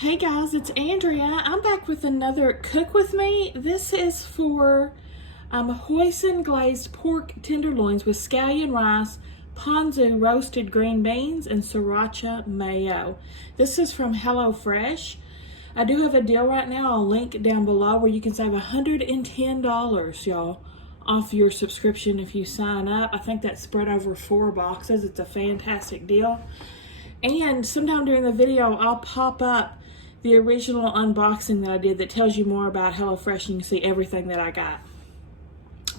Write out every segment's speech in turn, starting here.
Hey guys, it's Andrea. I'm back with another Cook With Me. This is for Hoisin Glazed Pork Tenderloins with scallion rice, ponzu roasted green beans, and sriracha mayo. This is from HelloFresh. I do have a deal right now. I'll link down below where you can save $110, y'all, off your subscription if you sign up. I think that's spread over 4 boxes. It's a fantastic deal. And sometime during the video, I'll pop up the original unboxing that I did that tells you more about HelloFresh, and you can see everything that I got.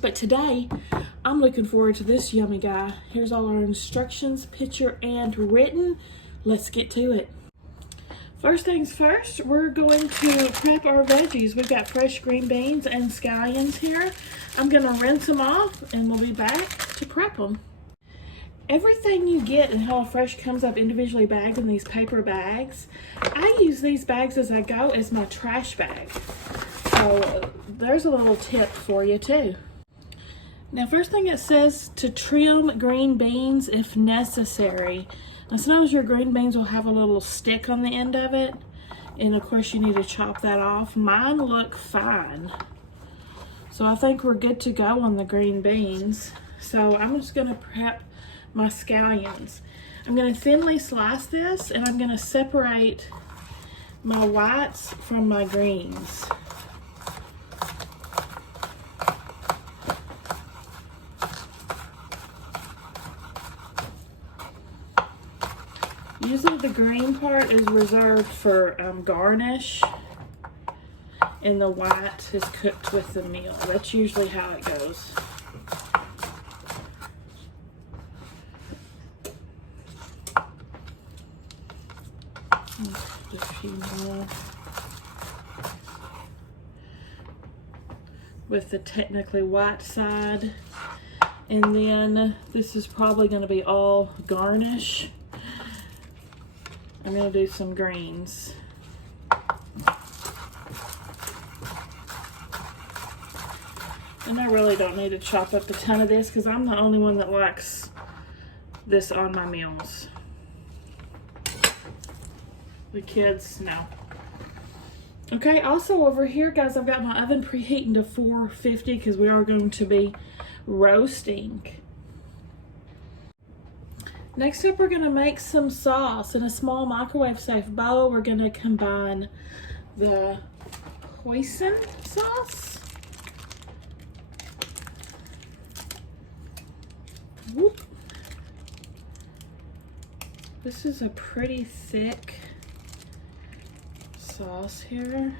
But today, I'm looking forward to this yummy guy. Here's all our instructions, picture and written. Let's get to it. First things first, we're going to prep our veggies. We've got fresh green beans and scallions here. I'm gonna rinse them off and we'll be back to prep them. Everything you get in HelloFresh comes up individually bagged in these paper bags. I use these bags as I go as my trash bag. So there's a little tip for you too. Now, first thing it says to trim green beans if necessary. Now, sometimes your green beans will have a little stick on the end of it. And of course you need to chop that off. Mine look fine. So I think we're good to go on the green beans. So I'm just gonna prep my scallions. I'm going to thinly slice this, and I'm going to separate my whites from my greens. Usually the green part is reserved for garnish, and the white is cooked with the meal. That's usually how it goes. Just a few more with the technically white side, and then this is probably going to be all garnish. I'm going to do some greens. And I really don't need to chop up a ton of this because I'm the only one that likes this on my meals. The kids, no. Okay, also over here, guys, I've got my oven preheating to 450 because we are going to be roasting. Next up, we're going to make some sauce. In a small microwave-safe bowl, we're going to combine the hoisin sauce. Whoop. This is a pretty thick sauce here.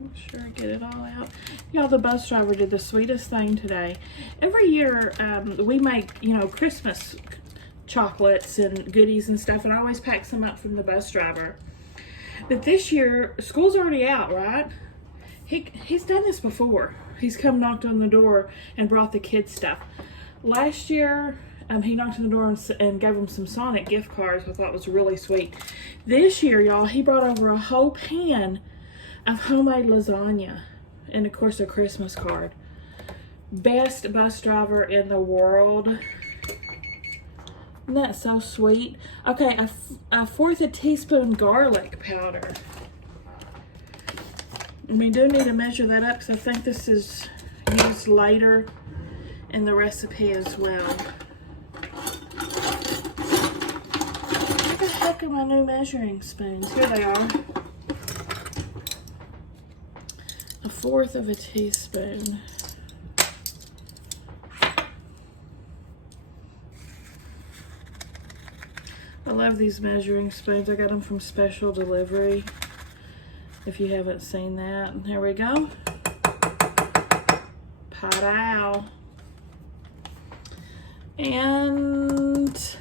Make sure I get it all out. Y'all, the bus driver did the sweetest thing today. Every year we make, Christmas chocolates and goodies and stuff, and I always pack some up from the bus driver. But this year, school's already out, right? He's done this before. He's come knocked on the door and brought the kids stuff. Last year, he knocked on the door and gave them some Sonic gift cards, which I thought was really sweet. This year, y'all, he brought over a whole pan of homemade lasagna and, of course, a Christmas card. Best bus driver in the world. Isn't that so sweet? Okay, a fourth a teaspoon garlic powder. And we do need to measure that up because I think this is used later in the recipe as well. Where the heck are my new measuring spoons? Here they are. A fourth of a teaspoon. I love these measuring spoons. I got them from Special Delivery. If you haven't seen that, there we go. Pow. And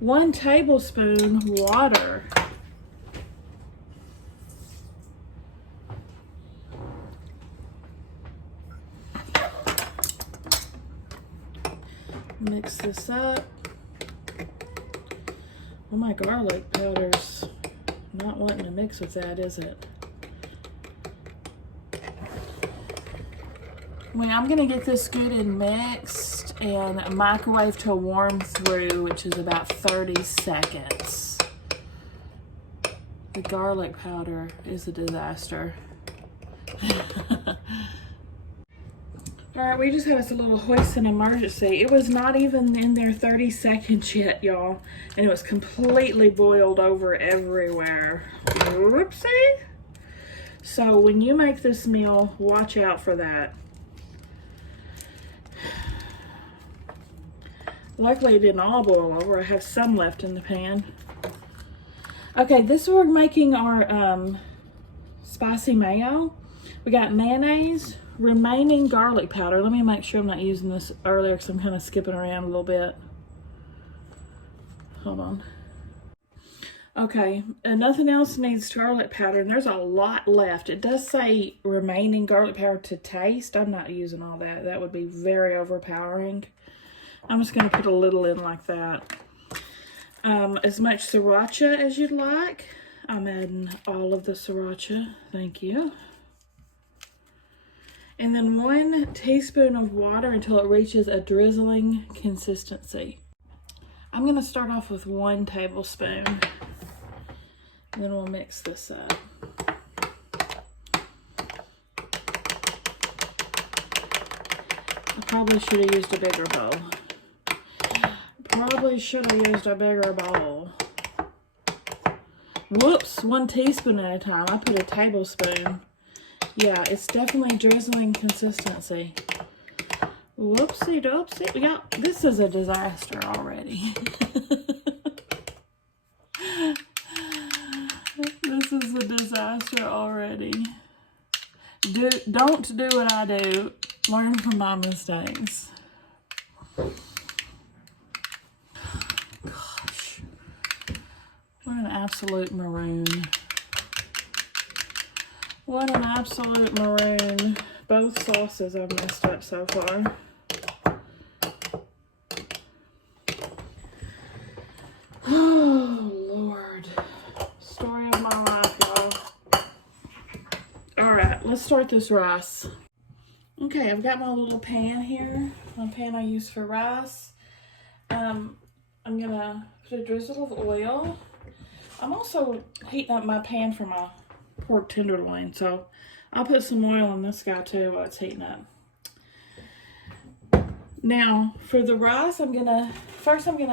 1 tablespoon water. Mix this up. Oh, my garlic powder's not wanting to mix with that, is it? I'm gonna get this good and mixed and microwave to warm through, which is about 30 seconds. The garlic powder is a disaster. All right, we just had us a little hoisin emergency. It was not even in there 30 seconds yet, y'all, and it was completely boiled over everywhere. Whoopsie. So when you make this meal, watch out for that. Luckily, it didn't all boil over. I have some left in the pan. Okay, this is we're making our spicy mayo. We got mayonnaise, remaining garlic powder. Let me make sure I'm not using this earlier because I'm kind of skipping around a little bit. Hold on. Okay, and nothing else needs garlic powder, and there's a lot left. It does say remaining garlic powder to taste. I'm not using all that. That would be very overpowering. I'm just going to put a little in like that. As much sriracha as you'd like. I'm adding all of the sriracha. Thank you. And then 1 teaspoon of water until it reaches a drizzling consistency. I'm going to start off with 1 tablespoon. And then we'll mix this up. I probably should have used a bigger bowl. Whoops, 1 teaspoon at a time. I put a tablespoon. Yeah, it's definitely drizzling consistency. Whoopsie doopsie. Yeah, this is a disaster already. This is a disaster already. Don't do what I do. Learn from my mistakes. Gosh. What an absolute maroon. What an absolute maroon. Both sauces I've messed up so far. Oh, Lord. Story of my life, y'all. All right, let's start this rice. Okay, I've got my little pan here. My pan I use for rice. I'm gonna put a drizzle of oil. I'm also heating up my pan for my pork tenderloin, so I'll put some oil in this guy too while it's heating up. Now, for the rice, I'm gonna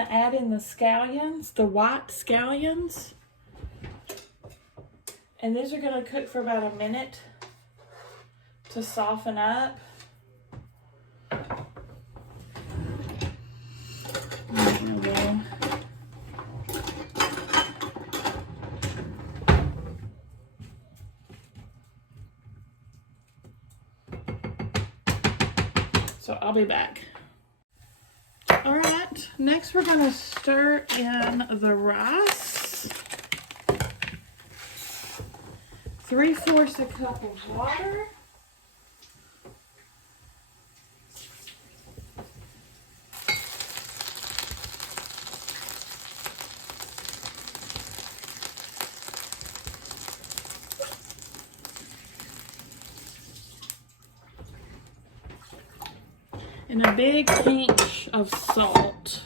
add in the scallions, the white scallions. And these are gonna cook for about a minute to soften up. There we go. So I'll be back. All right, next we're gonna stir in the rice. 3/4 a cup of water. And a big pinch of salt.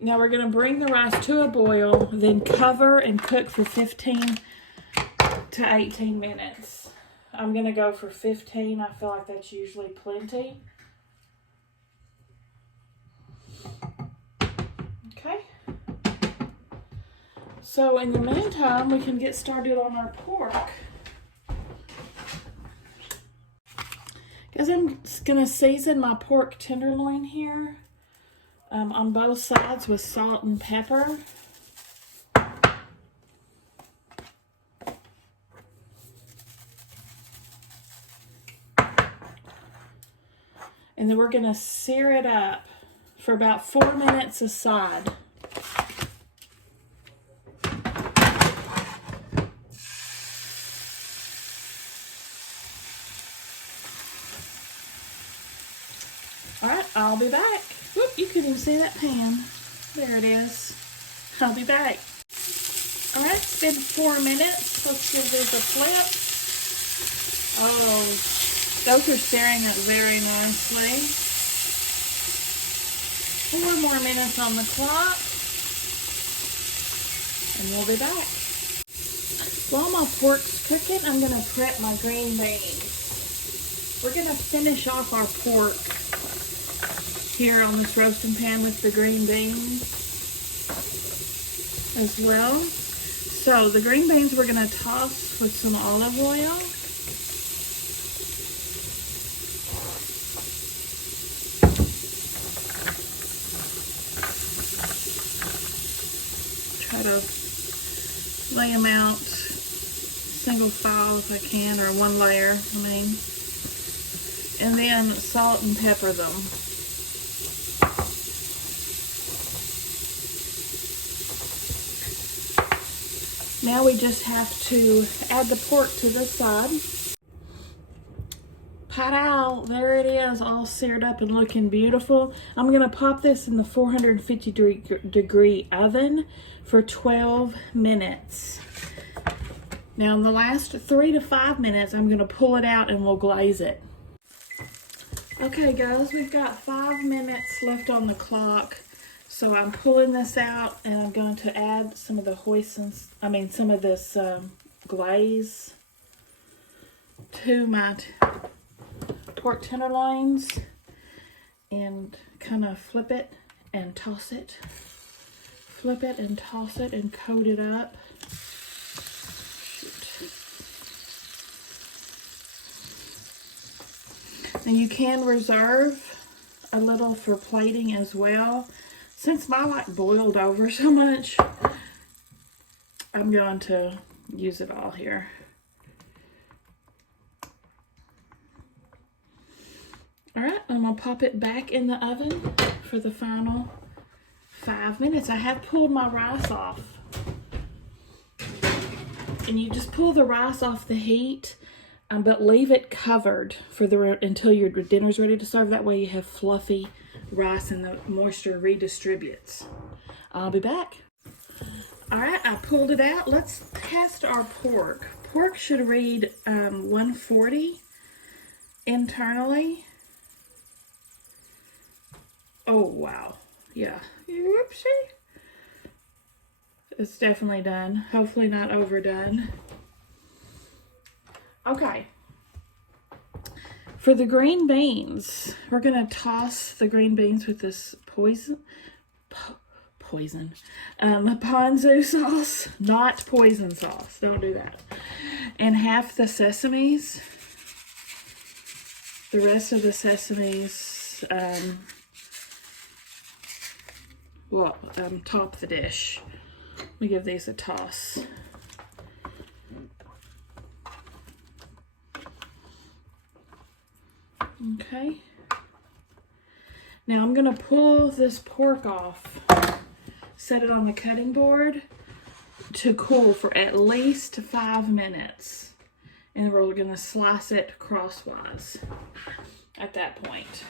Now we're going to bring the rice to a boil, then cover and cook for 15 to 18 minutes. I'm going to go for 15. I feel like that's usually plenty. Okay. So in the meantime, we can get started on our pork. Guys, I'm just going to season my pork tenderloin here on both sides with salt and pepper. And then we're going to sear it up for about 4 minutes aside. Alright, I'll be back. Whoop, you couldn't even see that pan. There it is. I'll be back. All right, it's been 4 minutes. Let's give these a flip. Oh, those are searing up very nicely. 4 more minutes on the clock, and we'll be back. While my pork's cooking, I'm gonna prep my green beans. We're gonna finish off our pork here on this roasting pan with the green beans as well. So the green beans we're gonna toss with some olive oil. Try to lay them out single file if I can, or one layer, I mean. And then salt and pepper them. Now we just have to add the pork to the side. Paragould, there it is, all seared up and looking beautiful. I'm gonna pop this in the 450 degree oven for 12 minutes. Now in the last 3 to 5 minutes, I'm gonna pull it out and we'll glaze it. Okay guys, we've got 5 minutes left on the clock. So I'm pulling this out and I'm going to add some of the some of this glaze to my pork tenderloins, and kind of flip it and toss it. Flip it and toss it and coat it up. And you can reserve a little for plating as well. Since my boiled over so much, I'm going to use it all here. All right, I'm gonna pop it back in the oven for the final 5 minutes. I have pulled my rice off. And you just pull the rice off the heat, but leave it covered for until your dinner's ready to serve. That way you have fluffy rice and the moisture redistributes. I'll be back. All right, I pulled it out. Let's test our pork. Pork should read 140 internally. Oh, wow. Yeah. Whoopsie. It's definitely done. Hopefully not overdone. Okay. For the green beans, we're going to toss the green beans with this ponzu sauce, not poison sauce. Don't do that. And half the sesames. The rest of the sesames, top the dish. Let me give these a toss. Okay. Now I'm going to pull this pork off, set it on the cutting board to cool for at least 5 minutes. And we're going to slice it crosswise at that point.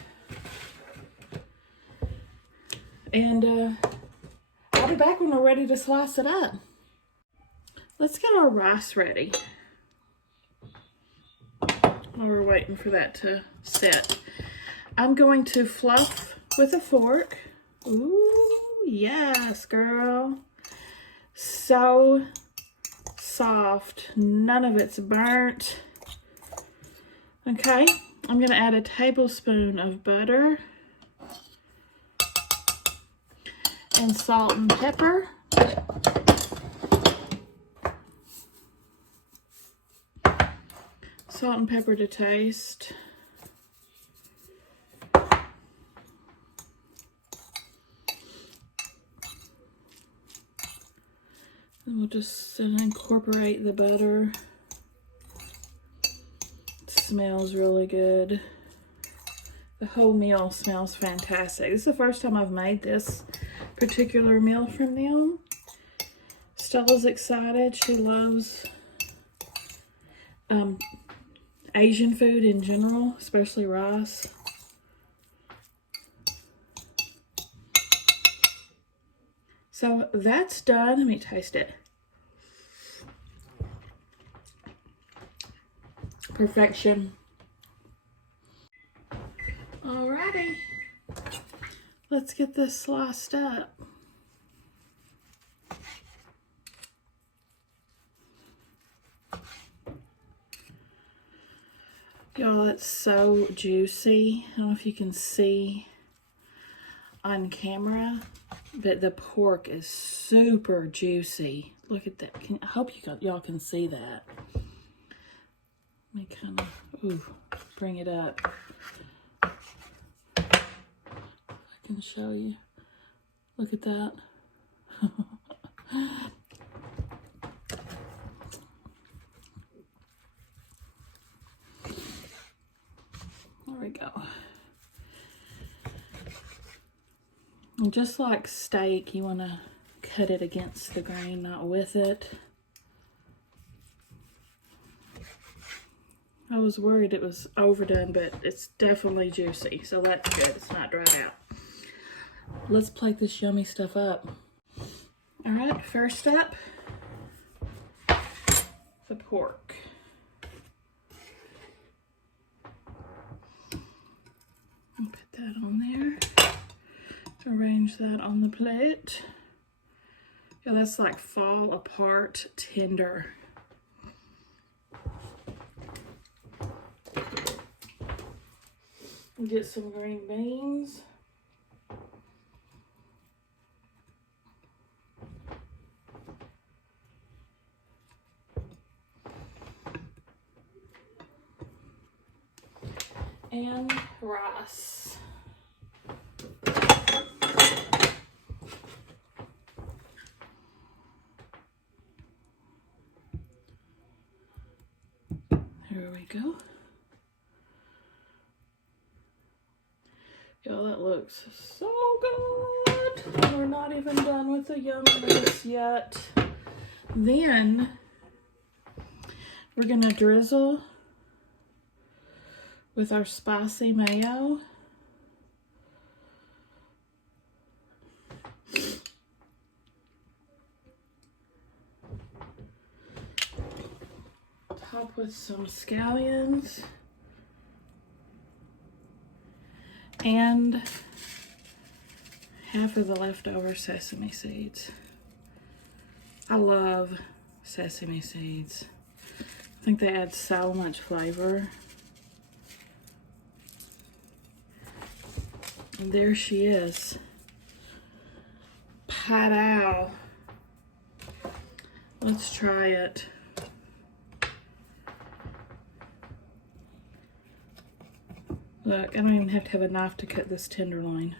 And I'll be back when we're ready to slice it up. Let's get our rice ready while we're waiting for that to set. I'm going to fluff with a fork. Ooh, yes, girl. So soft. None of it's burnt. Okay, I'm going to add a tablespoon of butter and salt and pepper. Salt and pepper to taste. And we'll just incorporate the butter. It smells really good. The whole meal smells fantastic. This is the first time I've made this particular meal from them. Stella's excited. She loves Asian food in general, especially rice. So that's done. Let me taste it. Perfection. Alrighty. Let's get this sliced up. Y'all, it's so juicy. I don't know if you can see on camera, but the pork is super juicy. Look at that. I hope y'all can see that. Let me kind of bring it up. I can show you. Look at that. There we go. And just like steak, you want to cut it against the grain, not with it. I was worried it was overdone, but it's definitely juicy, so that's good. It's not dried out. Let's plate this yummy stuff up. All right, first up, the pork. I'll put that on there. Arrange that on the plate. Yeah, that's like fall apart tender. Get some green beans. And rice. Here we go. Y'all, that looks so good. And we're not even done with the yumminess yet. Then we're gonna drizzle with our spicy mayo. Top with some scallions. And half of the leftover sesame seeds. I love sesame seeds. I think they add so much flavor. And there she is. Paragould. Let's try it. Look, I don't even have to have a knife to cut this tenderloin.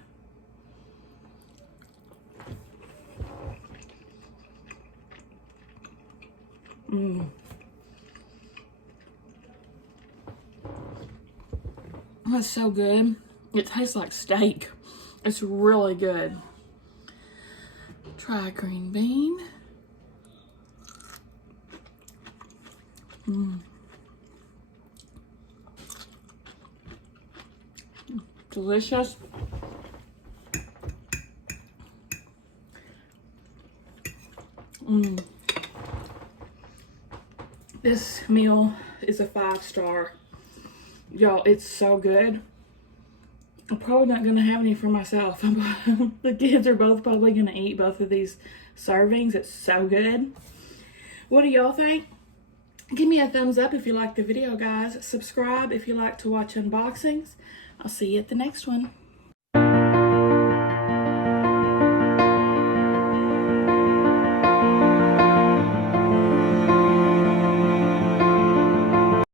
That's so good. It tastes like steak. It's really good. Try a green bean. Delicious. This meal is a 5-star. Y'all, it's so good. I'm probably not going to have any for myself. The kids are both probably going to eat both of these servings. It's so good. What do y'all think? Give me a thumbs up if you like the video, guys. Subscribe if you like to watch unboxings. I'll see you at the next one.